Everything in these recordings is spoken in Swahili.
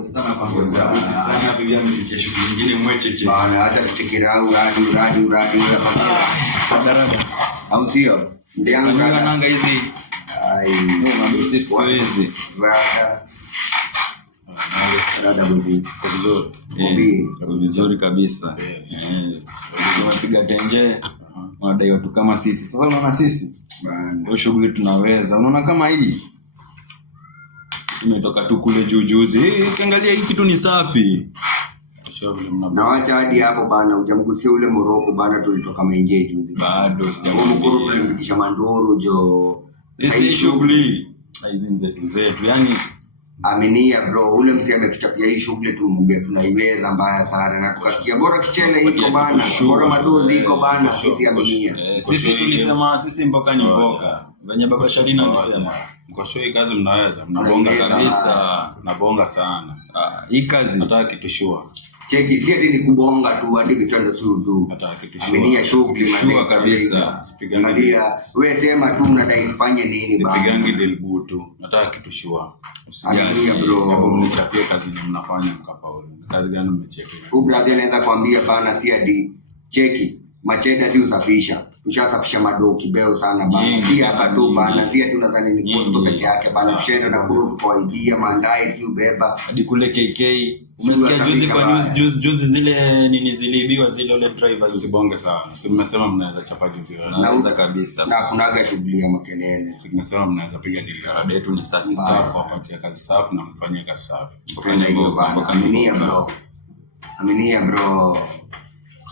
Sasa nakwambia usifanye apigia mchezo mwingine mwecheche. Bana acha kutikirau uradi kwa daraja. Au sio? Ndio nanga hizi. Ai, no mabisi squeeze. Dada vizuri. Vizuri kabisa. Tunapiga tenje. Wanadai watu kama sisi. Sasa unaona sisi bana, shughuli tunaweza. Unaona kama hii tumetoka tu kule juzi. Ukiangalia hii kitu ni safi. Na wacha hadi hapo bana, hujamgusia ule Moroko bana, tulitoka Menje juzi. Bado Mkuru tulimfikisha Mandoro jo. Hii shughuli hizi zetu. Yaani aminia bro, ule msee ametuchapia hii shughuli tunaiweza mbaya sana, na tukasikia bora kichele iko bana, bora madozi iko bana, sisi aminia. Sisi tulisema sisi mboka ni mboka. Venye baba Sharina alisema, mko show hii kazi mnaweza, mnabonga kabisa, mnabonga sana. Hii kazi nataka kitushua. Cheki si ati ni kubonga tu hadi vitendo tu. Nataka kitushua. Aminia shughuli shua kabisa. Sipigangi. Wewe sema tu unadai kufanya nini bana? Sipigangi delbutu. Nataka kitushua. Aminia bro. Hapo mnichapie kazi ni mnafanya mkafaulu. Kazi gani mmecheki? Huyu brother anaweza kuambia bana, si hadi cheki macheda si usafisha. Ushasafisha madoo kibeo sana bana. Si hapa tu bana, si ati unadhani ni posto peke yake bana. Tushenda na kurudi kwa idea mandai tu beba. Hadi kule KK. Umesikia juzi kwa news juzi zile nini ziliibiwa zile ole driver usibonge sana. Si mmesema mnaweza chapa juzi. Naweza kabisa. Na kunaga shughuli ya makelele. Si mmesema mnaweza piga deal. Rada yetu ni safi sana, wapatie kazi safi na mfanyie kazi safi. Kwenda hiyo bana. Aminia bro. Aminia bro.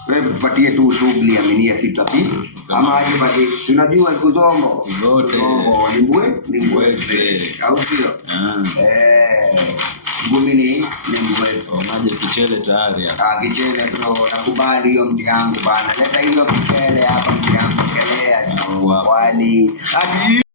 Wewe patie tu shughuli aminia sitapi. Ama aje basi tunajua kuzombo. Zote. Ni mbwete. Au sio? Ngumini ni mbwete. Maji kichele tayari hapa. Kichele bro, nakubali hiyo mti yangu bana. Leta hiyo kichele hapa mti yangu kelea. Wali.